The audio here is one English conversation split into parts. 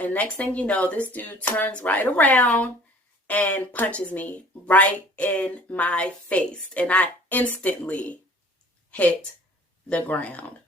And next thing you know, this dude turns right around and punches me right in my face. And I instantly hit the ground.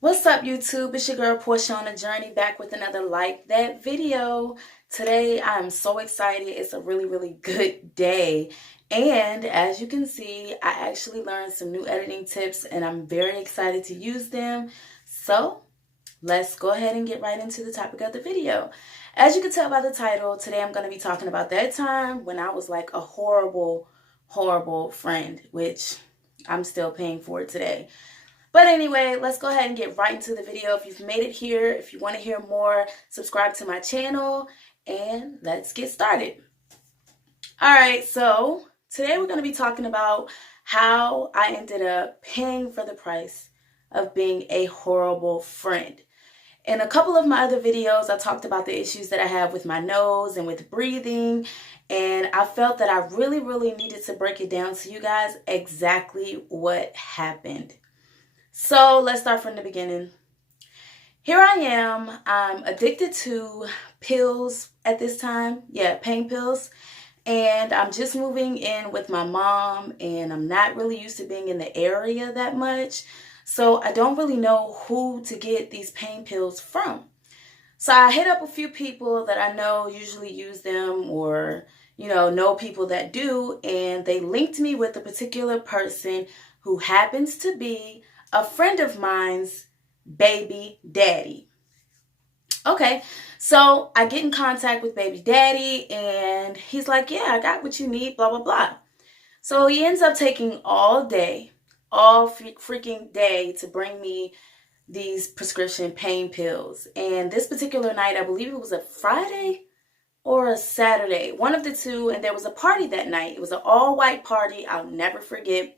What's up, YouTube? It's your girl Portia on a journey, back with another Like That video. Today I'm so excited. It's a really good day, and as you can see, I actually learned some new editing tips and I'm very excited to use them. So let's go ahead and get right into the topic of the video. As you can tell by the title, today I'm going to be talking about that time when I was like a horrible friend, which I'm still paying for today. But anyway, let's go ahead and get right into the video. If you've made it here, if you want to hear more, subscribe to my channel and let's get started. All right, so today we're going to be talking about how I ended up paying for the price of being a horrible friend. In a couple of my other videos, I talked about the issues that I have with my nose and with breathing, and I felt that I really needed to break it down to you guys exactly what happened. So let's start from the beginning. Here I am. I'm addicted to pills at this time. Yeah, pain pills. And I'm just moving in with my mom, and I'm not really used to being in the area that much. So I don't really know who to get these pain pills from. So I hit up a few people that I know usually use them, or, know people that do. And they linked me with a particular person who happens to be a friend of mine's baby daddy. Okay, so I get in contact with baby daddy and he's like, yeah, I got what you need, blah, blah, blah. So he ends up taking all freaking day to bring me these prescription pain pills. And this particular night, I believe it was a Friday or a Saturday, one of the two. And there was a party that night. It was an all-white party. I'll never forget.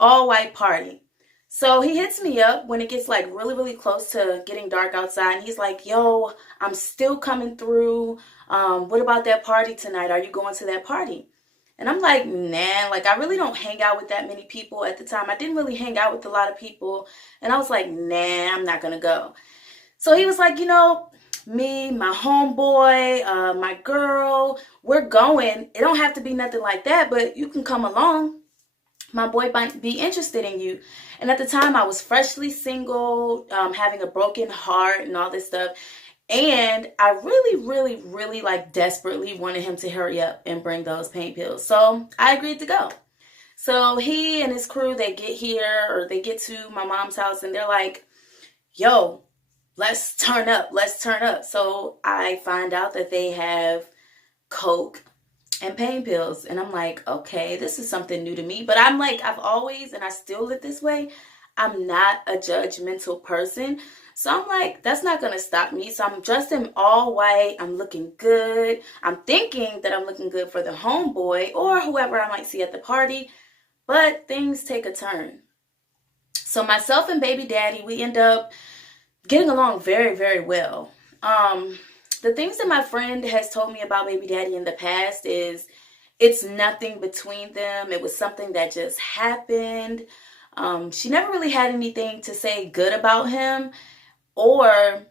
All-white party. So he hits me up when it gets like really close to getting dark outside. And he's like, yo, I'm still coming through. What about that party tonight? Are you going to that party? And I'm like, nah, like I really don't hang out with that many people at the time. I didn't really hang out with a lot of people. And I was like, nah, I'm not going to go. So he was like, me, my homeboy, my girl, we're going. It don't have to be nothing like that, but you can come along. My boy might be interested in you. And at the time, I was freshly single, having a broken heart and all this stuff. And I really like desperately wanted him to hurry up and bring those pain pills. So I agreed to go. So he and his crew, they get here, or they get to my mom's house, and they're like, yo, let's turn up. So I find out that they have coke and pain pills, and I'm like, okay, this is something new to me. But I'm like, I've always, and I still live this way, I'm not a judgmental person. So I'm like, that's not gonna stop me. So I'm dressed in all white, I'm looking good, I'm thinking that I'm looking good for the homeboy or whoever I might see at the party. But things take a turn. So myself and baby daddy, we end up getting along very well. The things that my friend has told me about baby daddy in the past is it's nothing between them. It was something that just happened. She never really had anything to say good about him or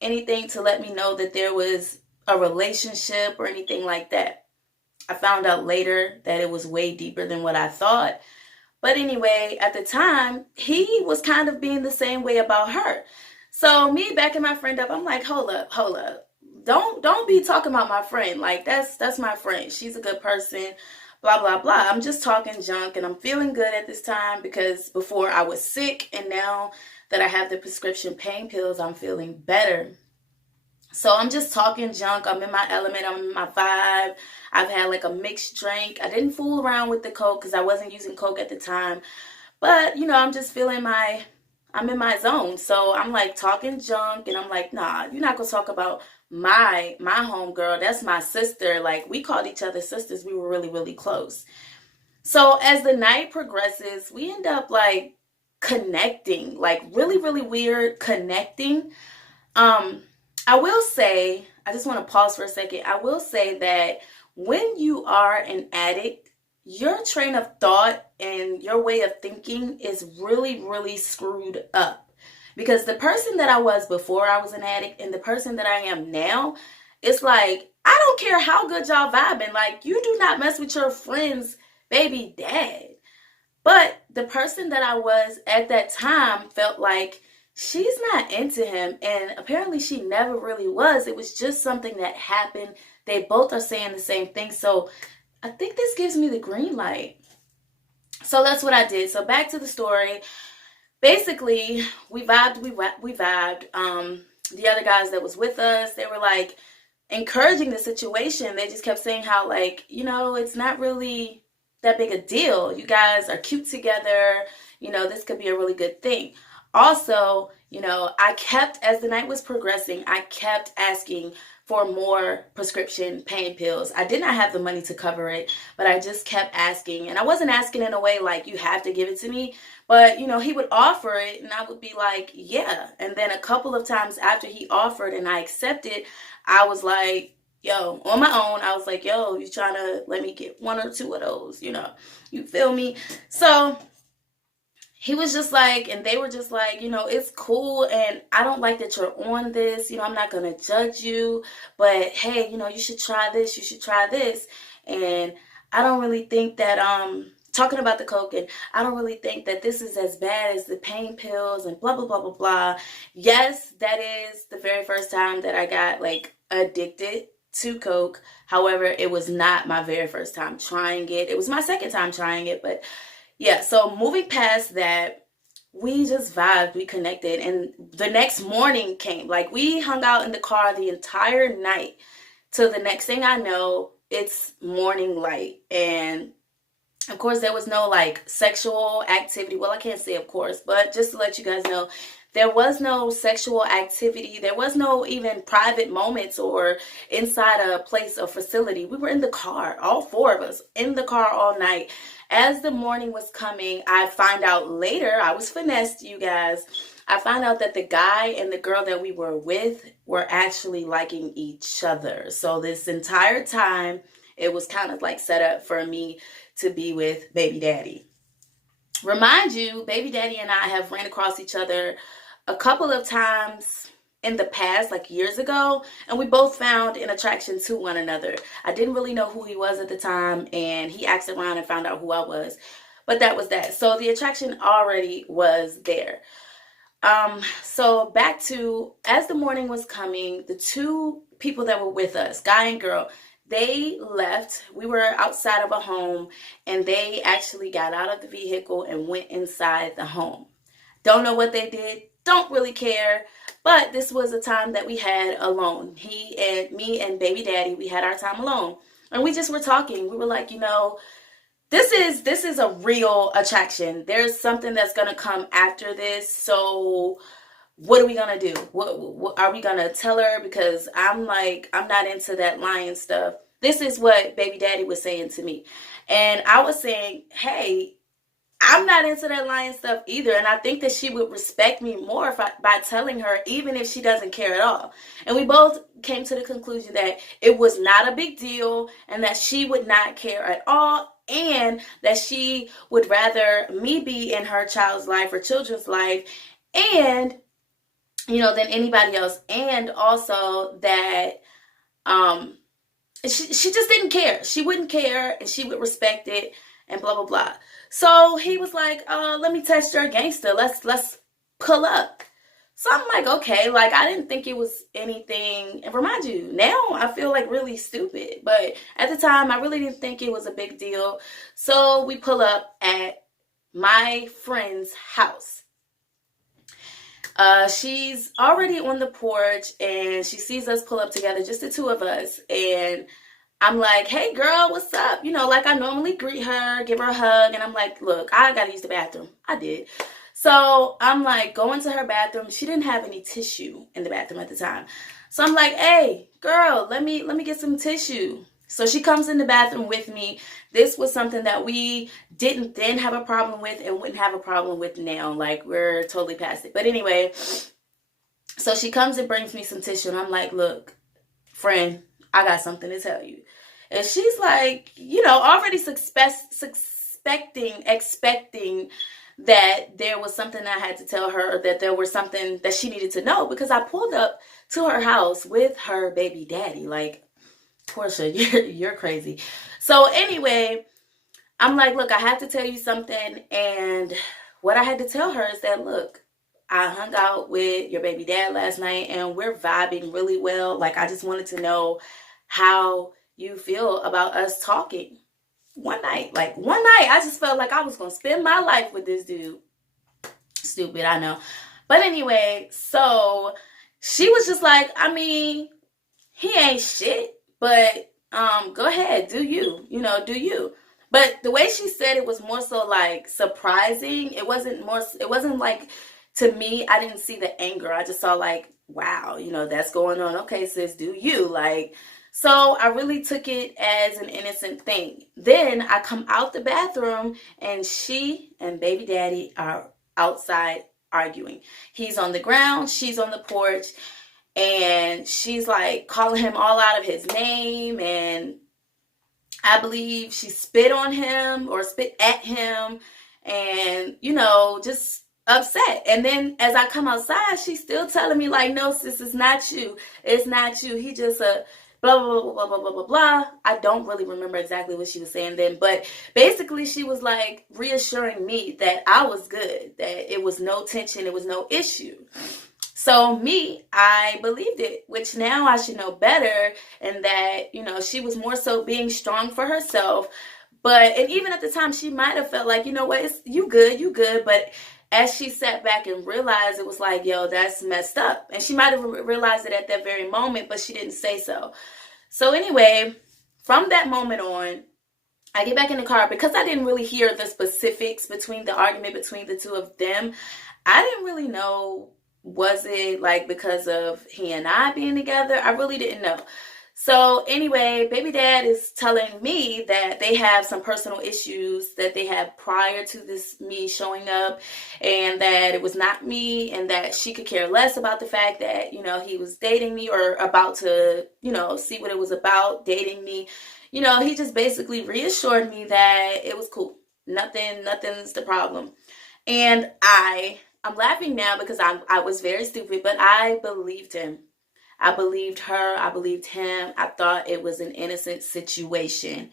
anything to let me know that there was a relationship or anything like that. I found out later that it was way deeper than what I thought. But anyway, at the time, he was kind of being the same way about her. So me backing my friend up, I'm like, hold up. Don't be talking about my friend. Like, that's my friend. She's a good person, blah, blah, blah. I'm just talking junk, and I'm feeling good at this time because before I was sick, and now that I have the prescription pain pills, I'm feeling better. So I'm just talking junk. I'm in my element. I'm in my vibe. I've had like a mixed drink. I didn't fool around with the coke because I wasn't using coke at the time. But, I'm just feeling I'm in my zone. So I'm like talking junk, and I'm like, nah, you're not going to talk about my homegirl. That's my sister. Like, we called each other sisters. We were really close. So as the night progresses, we end up like connecting, like really weird connecting. I will say, I just want to pause for a second. I will say that when you are an addict, your train of thought and your way of thinking is really, really screwed up. Because the person that I was before I was an addict and the person that I am now, it's like, I don't care how good y'all vibing. Like, you do not mess with your friend's baby dad. But the person that I was at that time felt like she's not into him. And apparently she never really was. It was just something that happened. They both are saying the same thing. So I think this gives me the green light. So that's what I did. So back to the story. Basically, we vibed. The other guys that was with us, they were like encouraging the situation. They just kept saying how, like, it's not really that big a deal. You guys are cute together. This could be a really good thing. Also, I kept, as the night was progressing, I kept asking for more prescription pain pills. I did not have the money to cover it, but I just kept asking. And I wasn't asking in a way like, you have to give it to me. But, he would offer it and I would be like, yeah. And then a couple of times after he offered and I accepted, I was like, yo, on my own, I was like, yo, you trying to let me get one or two of those, you feel me? So he was just like, and they were just like, it's cool. And I don't like that you're on this. I'm not going to judge you. But hey, you should try this. You should try this. And I don't really think that, talking about the coke, and I don't really think that this is as bad as the pain pills and blah, blah, blah, blah, blah. Yes, that is the very first time that I got like addicted to coke. However, it was not my very first time trying it. It was my second time trying it, but yeah, so moving past that, we just vibed, we connected, and the next morning came. Like, we hung out in the car the entire night till the next thing I know, it's morning light. And of course, there was no like sexual activity. Well, I can't say of course, but just to let you guys know, there was no sexual activity. There was no even private moments or inside a place or facility. We were in the car, all four of us, in the car all night. As the morning was coming, I find out later, I was finessed, you guys. I found out that the guy and the girl that we were with were actually liking each other. So this entire time, it was kind of like set up for me to be with baby daddy. Remind you, baby daddy and I have ran across each other a couple of times in the past, like years ago, and we both found an attraction to one another. I didn't really know who he was at the time, and he asked around and found out who I was, but that was that. So the attraction already was there. So back to, as the morning was coming, the two people that were with us, guy and girl, they left. We were outside of a home, and they actually got out of the vehicle and went inside the home. Don't know what they did. Don't really care. But this was a time that we had alone. He and me and baby daddy, we had our time alone. And we just were talking. We were like, this is a real attraction. There's something that's going to come after this. So what are we going to do? What are we going to tell her? Because I'm not into that lying stuff. This is what baby daddy was saying to me. And I was saying, hey, I'm not into that lying stuff either. And I think that she would respect me more by telling her, even if she doesn't care at all. And we both came to the conclusion that it was not a big deal and that she would not care at all. And that she would rather me be in her child's life or children's life and, than anybody else. And also that she just didn't care. She wouldn't care and she would respect it and blah, blah, blah. So he was like, let me test your gangster. Let's pull up. So I'm like, okay, like I didn't think it was anything. And remind you, now I feel like really stupid. But at the time, I really didn't think it was a big deal. So we pull up at my friend's house. She's already on the porch and she sees us pull up together, just the two of us. And I'm like, hey girl, what's up? Like I normally greet her, give her a hug. And I'm like, look, I gotta use the bathroom. I did. So I'm like going to her bathroom. She didn't have any tissue in the bathroom at the time. So I'm like, hey girl, let me get some tissue. So she comes in the bathroom with me. This was something that we didn't then have a problem with and wouldn't have a problem with now. Like we're totally past it. But anyway, so she comes and brings me some tissue. And I'm like, look, friend, I got something to tell you. And she's like, already expecting that there was something I had to tell her, or that there was something that she needed to know, because I pulled up to her house with her baby daddy. Like, Portia, you're crazy. So anyway, I'm like, look, I have to tell you something. And what I had to tell her is that, look, I hung out with your baby dad last night and we're vibing really well. Like, I just wanted to know how you feel about us talking one night. Like, one night, I just felt like I was going to spend my life with this dude. Stupid, I know. But anyway, so she was just like, I mean, he ain't shit, but go ahead, do you, do you. But the way she said it was more so like surprising. It wasn't like, to me, I didn't see the anger. I just saw like, wow, that's going on. Okay, sis, do you. Like, so I really took it as an innocent thing. Then I come out the bathroom and she and baby daddy are outside arguing. He's on the ground, she's on the porch, and she's like calling him all out of his name, and I believe she spit on him or spit at him, and just upset. And then as I come outside, she's still telling me like, no, sis, it's not you. It's not you. He just blah, blah, blah, blah, blah, blah, blah, blah. I don't really remember exactly what she was saying then, but basically she was like reassuring me that I was good, that it was no tension, it was no issue. So me, I believed it, which now I should know better, and that, she was more so being strong for herself. And even at the time, she might have felt like, what, you good. But as she sat back and realized, it was like, yo, that's messed up. And she might have realized it at that very moment, but she didn't say so. So anyway, from that moment on, I get back in the car because I didn't really hear the specifics between the argument between the two of them. I didn't really know, was it like because of he and I being together? I really didn't know. So anyway, baby dad is telling me that they have some personal issues that they had prior to me showing up, and that it was not me, and that she could care less about the fact that, he was dating me or about to, see what it was about, dating me. He just basically reassured me that it was cool. Nothing's the problem. And I'm laughing now because I was very stupid, but I believed him. I believed her. I believed him. I thought it was an innocent situation.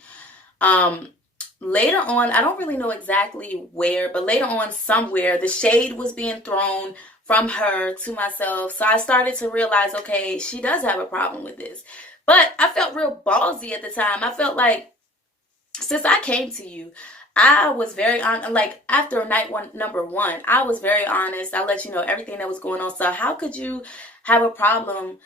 Later on, I don't really know exactly where, but later on somewhere, the shade was being thrown from her to myself. So I started to realize, okay, she does have a problem with this. But I felt real ballsy at the time. I felt like, since I came to you, I was very honest. Like, after number one, I was very honest. I let you know everything that was going on. So how could you have a problem,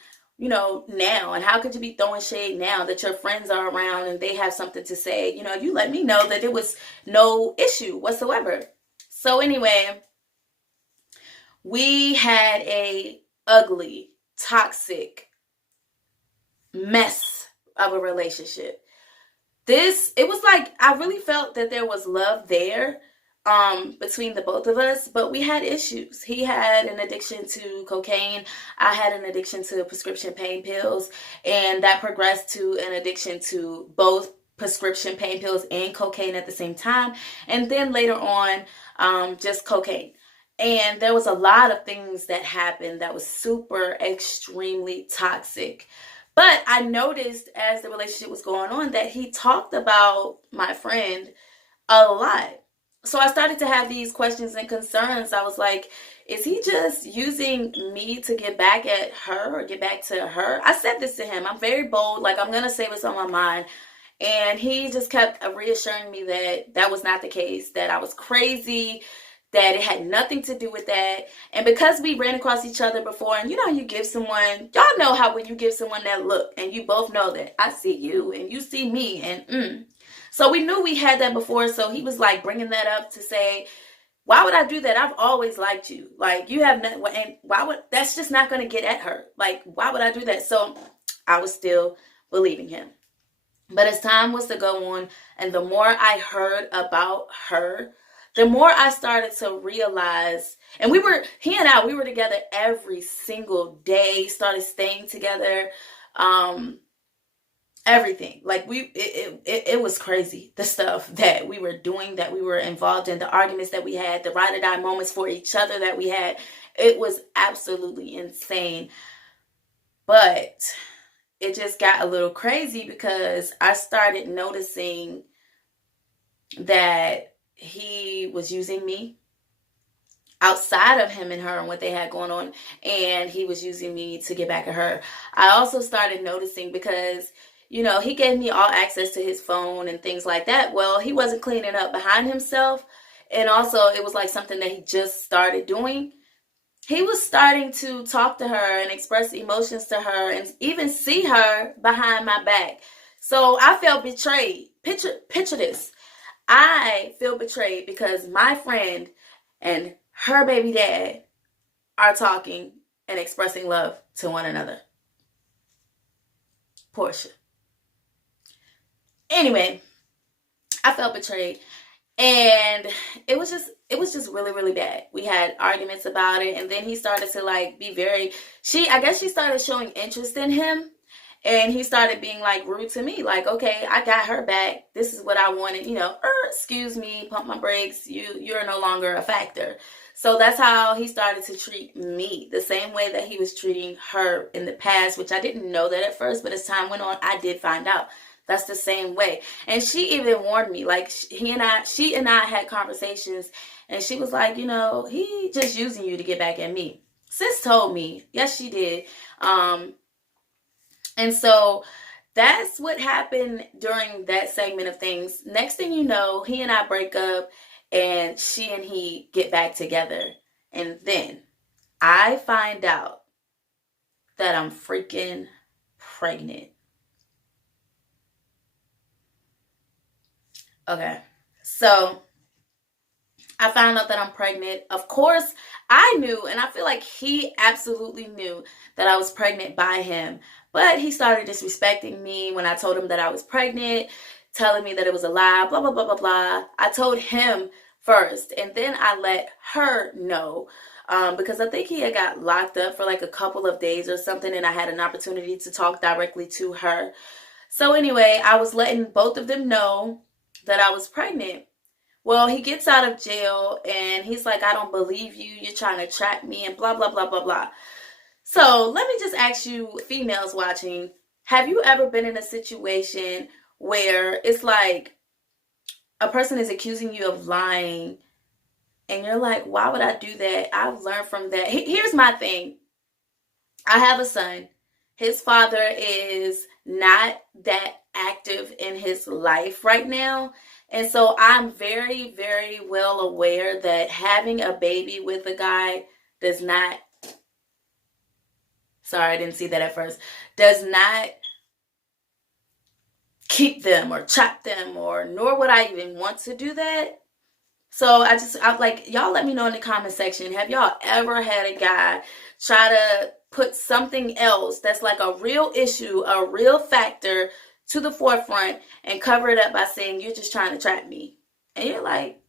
now? And how could you be throwing shade now that your friends are around and they have something to say? You let me know that it was no issue whatsoever. So anyway, we had a ugly, toxic mess of a relationship. It was like, I really felt that there was love there between the both of us, but we had issues. He had an addiction to cocaine. I had an addiction to prescription pain pills, and that progressed to an addiction to both prescription pain pills and cocaine at the same time. And then later on, just cocaine. And there was a lot of things that happened that was super, extremely toxic. But I noticed as the relationship was going on that he talked about my friend a lot. So I started to have these questions and concerns. I was like, is he just using me to get back at her or get back to her? I said this to him. I'm very bold. Like, I'm going to say what's on my mind. And he just kept reassuring me that that was not the case, that I was crazy, that it had nothing to do with that. And because we ran across each other before, and you give someone, y'all know how when you give someone that look and you both know that I see you and you see me, and so we knew we had that before. So he was like bringing that up to say, why would I do that? I've always liked you. Like, you have nothing, and that's just not going to get at her. Like, why would I do that? So I was still believing him. But as time was to go on, and the more I heard about her, the more I started to realize, and he and I were together every single day, started staying together. everything. Like it was crazy. The stuff that we were doing, that we were involved in, the arguments that we had, the ride or die moments for each other that we had. It was absolutely insane. But it just got a little crazy because I started noticing that he was using me outside of him and her and what they had going on, and he was using me to get back at her. I also started noticing, because he gave me all access to his phone and things like that. Well, he wasn't cleaning up behind himself, and also it was like something that he just started doing. He was starting to talk to her and express emotions to her and even see her behind my back. So I felt betrayed. Picture this. I feel betrayed because my friend and her baby dad are talking and expressing love to one another. Portia. Anyway, I felt betrayed. And it was just really, really bad. We had arguments about it, and then he started to like be very, I guess she started showing interest in him, and he started being like rude to me, like, okay, I got her back, this is what I wanted, excuse me, pump my brakes, you're no longer a factor. So that's how he started to treat me, the same way that he was treating her in the past, which I didn't know that at first, but as time went on, I did find out. That's the same way. And she even warned me, like she and I had conversations, and she was like, he just using you to get back at me. Sis told me. Yes, she did. And so that's what happened during that segment of things. Next thing you know, he and I break up, and she and he get back together. And then I find out that I'm freaking pregnant. Okay, so I found out that I'm pregnant. Of course, I knew, and I feel like he absolutely knew that I was pregnant by him. But he started disrespecting me when I told him that I was pregnant, telling me that it was a lie, blah, blah, blah, blah, blah. I told him first, and then I let her know. Because I think he had got locked up for like a couple of days or something, and I had an opportunity to talk directly to her. So anyway, I was letting both of them know that I was pregnant. Well, he gets out of jail and he's like, I don't believe you. You're trying to trap me and blah, blah, blah, blah, blah. So let me just ask you, females watching, have you ever been in a situation where it's like a person is accusing you of lying and you're like, why would I do that? I've learned from that. Here's my thing. I have a son. His father is not that active in his life right now. And so I'm very, very well aware that having a baby with a guy does not, sorry, I didn't see that at first, does not keep them or trap them, or nor would I even want to do that. So I'm like, y'all let me know in the comment section, have y'all ever had a guy try to put something else that's like a real issue, a real factor to the forefront and cover it up by saying you're just trying to trap me? And you're like,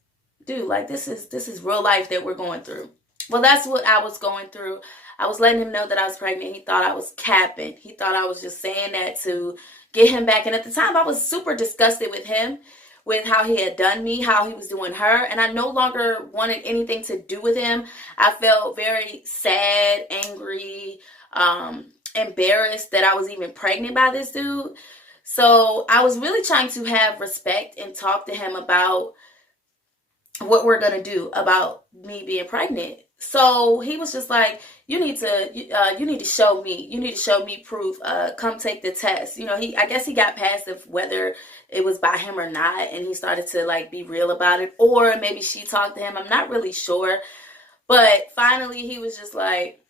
dude, like this is real life that we're going through. Well, that's what I was going through. I was letting him know that I was pregnant. He thought I was capping. He thought I was just saying that to get him back. And at the time, I was super disgusted with him, with how he had done me, how he was doing her. And I no longer wanted anything to do with him. I felt very sad, angry, embarrassed that I was even pregnant by this dude. So I was really trying to have respect and talk to him about what we're going to do about me being pregnant. So he was just like, you need to show me. You need to show me proof. Come take the test. I guess he got past if whether it was by him or not, and he started to like be real about it, or maybe she talked to him. I'm not really sure. But finally he was just like,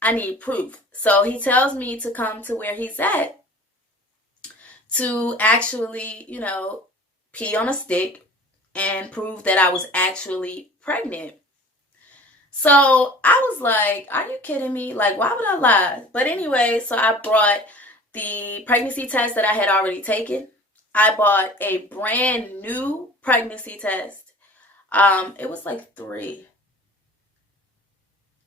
I need proof. So he tells me to come to where he's at to actually, pee on a stick and prove that I was actually pregnant. So I was like, are you kidding me? Like, why would I lie? But anyway, so I brought the pregnancy test that I had already taken. I bought a brand new pregnancy test. It was like 3,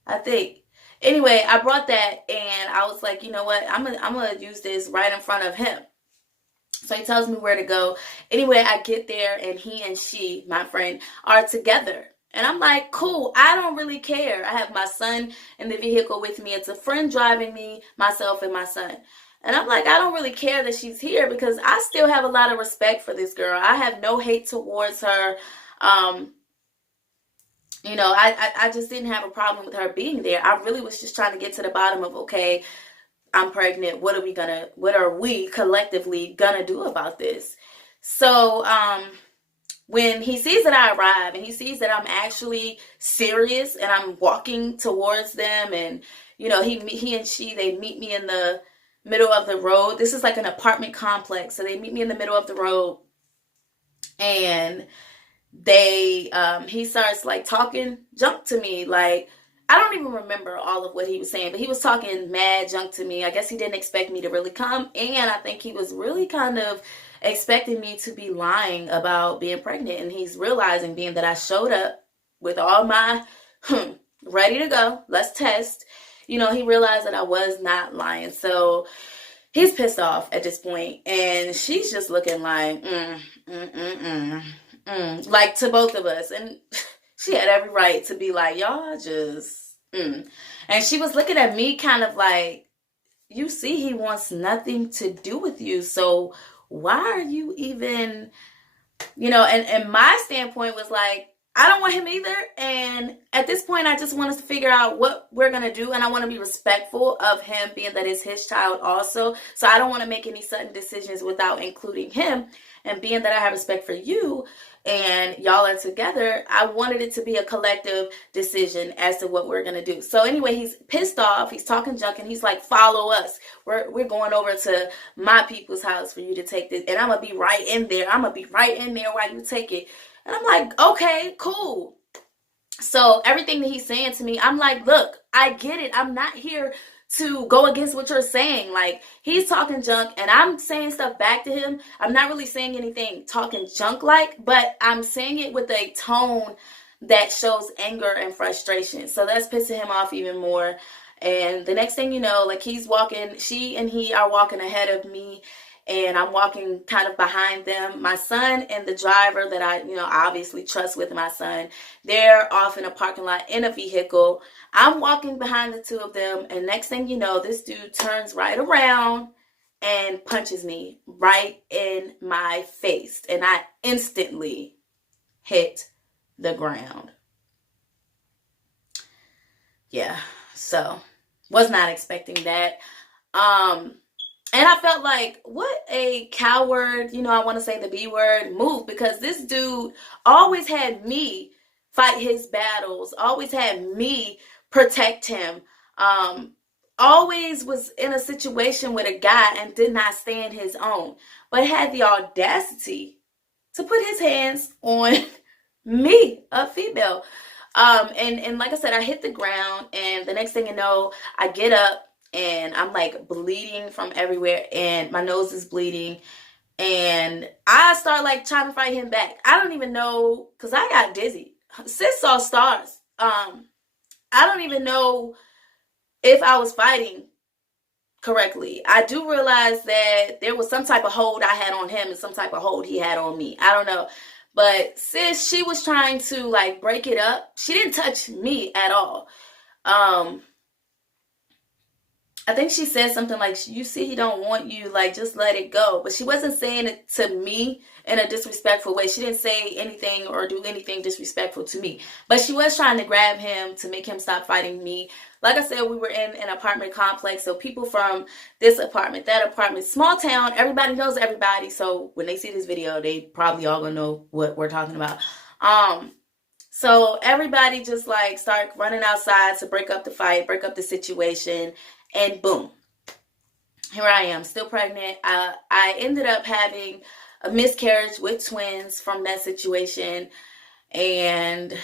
I think. Anyway, I brought that and I was like, you know what? I'm gonna use this right in front of him. So he tells me where to go. Anyway, I get there and he and she, my friend, are together. And I'm like, cool, I don't really care. I have my son in the vehicle with me. It's a friend driving me, myself, and my son. And I'm like, I don't really care that she's here because I still have a lot of respect for this girl. I have no hate towards her. Um, I just didn't have a problem with her being there. I really was just trying to get to the bottom of, okay, I'm pregnant. What are we collectively gonna do about this? So, when he sees that I arrive and he sees that I'm actually serious and I'm walking towards them, and he and she, they meet me in the middle of the road. This is like an apartment complex, so they meet me in the middle of the road, and he starts like talking junk to me. Like, I don't even remember all of what he was saying, but he was talking mad junk to me. I guess he didn't expect me to really come, and I think he was really kind of expecting me to be lying about being pregnant. And he's realizing, being that I showed up with all my ready to go, let's test, he realized that I was not lying. So he's pissed off at this point, and she's just looking like, like, to both of us. And she had every right to be like, y'all just, And she was looking at me kind of like, you see, he wants nothing to do with you. So why are you even, and my standpoint was like, I don't want him either. And at this point, I just want us to figure out what we're going to do. And I want to be respectful of him, being that it's his child also. So I don't want to make any sudden decisions without including him. And being that I have respect for you and y'all are together, I wanted it to be a collective decision as to what we're going to do. So anyway, he's pissed off. He's talking junk, and he's like, follow us. We're going over to my people's house for you to take this. And I'm going to be right in there. I'm going to be right in there while you take it. And I'm like, okay, cool. So everything that he's saying to me, I'm like, look, I get it. I'm not here to go against what you're saying. Like, he's talking junk and I'm saying stuff back to him. I'm not really saying anything talking junk like, but I'm saying it with a tone that shows anger and frustration. So that's pissing him off even more. And the next thing you know, like, he's walking, she and he are walking ahead of me, and I'm walking kind of behind them. My son and the driver that I, obviously trust with my son, they're off in a parking lot in a vehicle. I'm walking behind the two of them, and next thing you know, this dude turns right around and punches me right in my face, and I instantly hit the ground. Yeah, so was not expecting that. And I felt like, what a coward, I want to say the B word, move, because this dude always had me fight his battles, always had me protect him, always was in a situation with a guy and did not stand his own, but had the audacity to put his hands on me, a female. And like I said, I hit the ground, and the next thing you know, I get up, and I'm like bleeding from everywhere, and my nose is bleeding, and I start like trying to fight him back. I don't even know, because I got dizzy. Sis saw stars. I don't even know if I was fighting correctly. I do realize that there was some type of hold I had on him and some type of hold he had on me. I don't know. But sis, she was trying to like break it up. She didn't touch me at all. I think she said something like, you see, he don't want you, like, just let it go. But she wasn't saying it to me in a disrespectful way. She didn't say anything or do anything disrespectful to me. But she was trying to grab him to make him stop fighting me. Like I said, we were in an apartment complex. So people from this apartment, that apartment, small town, everybody knows everybody. So when they see this video, they probably all gonna know what we're talking about. So everybody just like start running outside to break up the fight, break up the situation. And boom, here I am, still pregnant. I ended up having a miscarriage with twins from that situation. And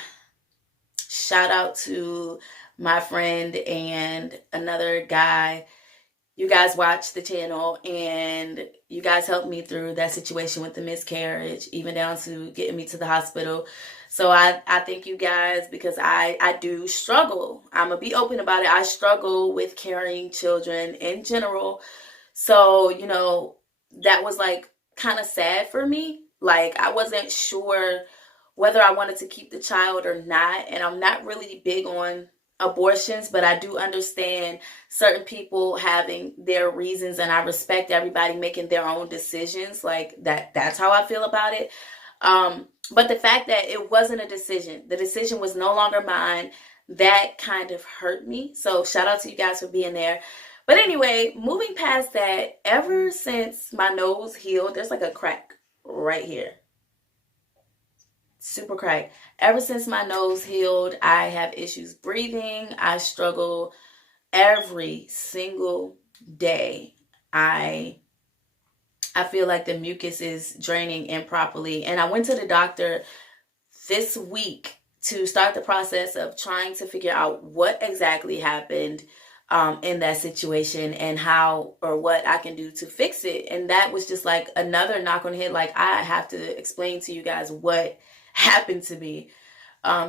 shout out to my friend and another guy. You guys watch the channel, and you guys helped me through that situation with the miscarriage, even down to getting me to the hospital. So I thank you guys, because I do struggle. I'm going to be open about it. I struggle with carrying children in general. So, that was like kind of sad for me. Like, I wasn't sure whether I wanted to keep the child or not. And I'm not really big on abortions, but I do understand certain people having their reasons, and I respect everybody making their own decisions. Like, that's how I feel about it. But the fact that it wasn't a decision, the decision was no longer mine, that kind of hurt me. So shout out to you guys for being there. But anyway, moving past that, ever since my nose healed, there's like a crack right here. Super crack. Ever since my nose healed, I have issues breathing. I struggle every single day. I feel like the mucus is draining improperly. And I went to the doctor this week to start the process of trying to figure out what exactly happened in that situation and how or what I can do to fix it. And that was just like another knock on the head. Like, I have to explain to you guys what happened to me.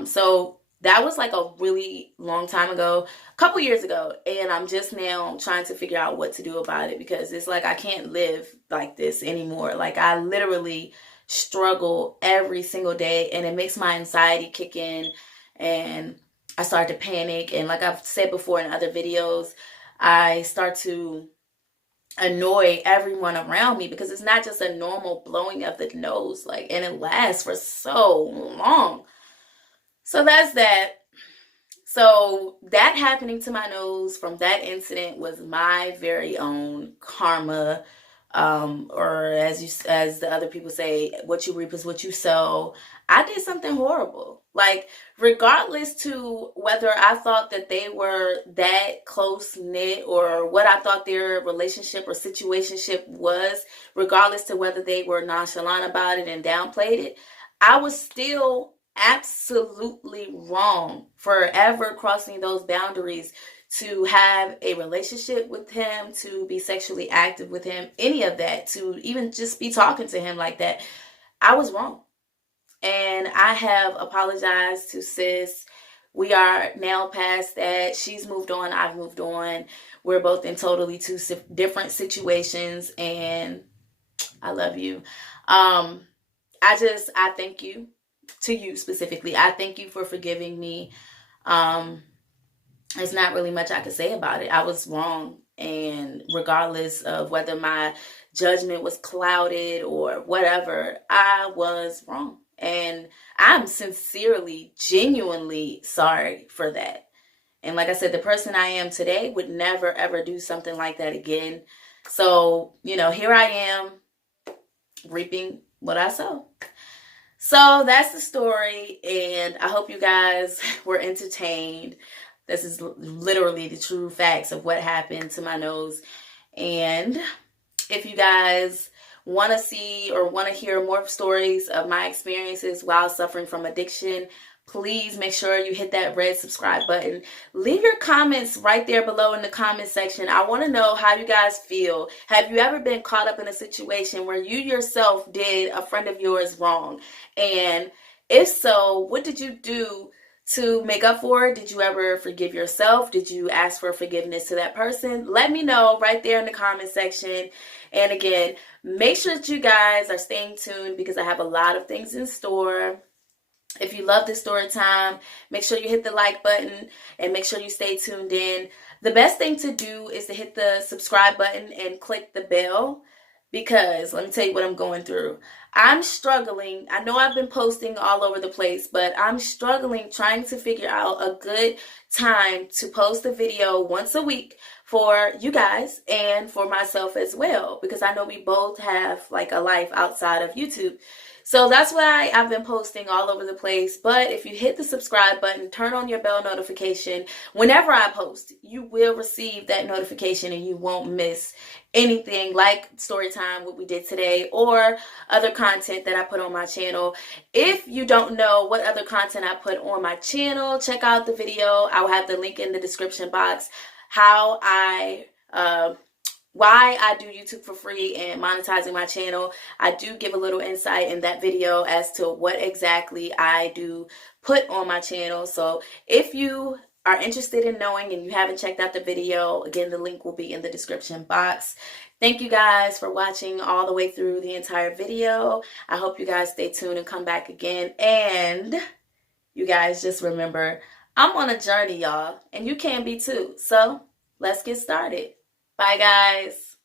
So that was like a really long time ago, a couple years ago, and I'm just now trying to figure out what to do about it, because it's like I can't live like this anymore. Like, I literally struggle every single day, and it makes my anxiety kick in, and I start to panic. And like I've said before in other videos, I start to annoy everyone around me, because it's not just a normal blowing of the nose, like, and it lasts for so long. So that's that. So that happening to my nose from that incident was my very own karma. Or as the other people say, what you reap is what you sow. I did something horrible. Like, regardless to whether I thought that they were that close knit, or what I thought their relationship or situationship was, regardless to whether they were nonchalant about it and downplayed it, I was still absolutely wrong for ever crossing those boundaries, to have a relationship with him, to be sexually active with him, any of that, to even just be talking to him like that. I was wrong. And I have apologized to sis. We are now past that. She's moved on. I've moved on. We're both in totally two different situations, and I love you. I thank you. To you specifically, I thank you for forgiving me. There's not really much I could say about it. I was wrong, and regardless of whether my judgment was clouded or whatever, I was wrong. And I'm sincerely, genuinely sorry for that. And like I said, the person I am today would never, ever do something like that again. So, here I am reaping what I sow. So that's the story, and I hope you guys were entertained. This is literally the true facts of what happened to my nose. And if you guys want to see or want to hear more stories of my experiences while suffering from addiction, please make sure you hit that red subscribe button. Leave your comments right there below in the comment section. I want to know how you guys feel. Have you ever been caught up in a situation where you yourself did a friend of yours wrong? And if so, what did you do to make up for it? Did you ever forgive yourself? Did you ask for forgiveness to that person? Let me know right there in the comment section. And again, make sure that you guys are staying tuned, because I have a lot of things in store. If you love this story time, make sure you hit the like button and make sure you stay tuned in. The best thing to do is to hit the subscribe button and click the bell, because let me tell you what I'm going through. I'm struggling. I know I've been posting all over the place, but I'm struggling trying to figure out a good time to post a video once a week for you guys and for myself as well, because I know we both have like a life outside of YouTube. So that's why I've been posting all over the place. But if you hit the subscribe button, turn on your bell notification, whenever I post, you will receive that notification and you won't miss anything like story time, what we did today, or other content that I put on my channel. If you don't know what other content I put on my channel, check out the video. I'll have the link in the description box. Why I do YouTube for free and monetizing my channel. I do give a little insight in that video as to what exactly I do put on my channel. So if you are interested in knowing and you haven't checked out the video, again, the link will be in the description box. Thank you guys for watching all the way through the entire video. I hope you guys stay tuned and come back again. And you guys just remember, I'm on a journey, y'all, and you can be too. So let's get started. Bye, guys.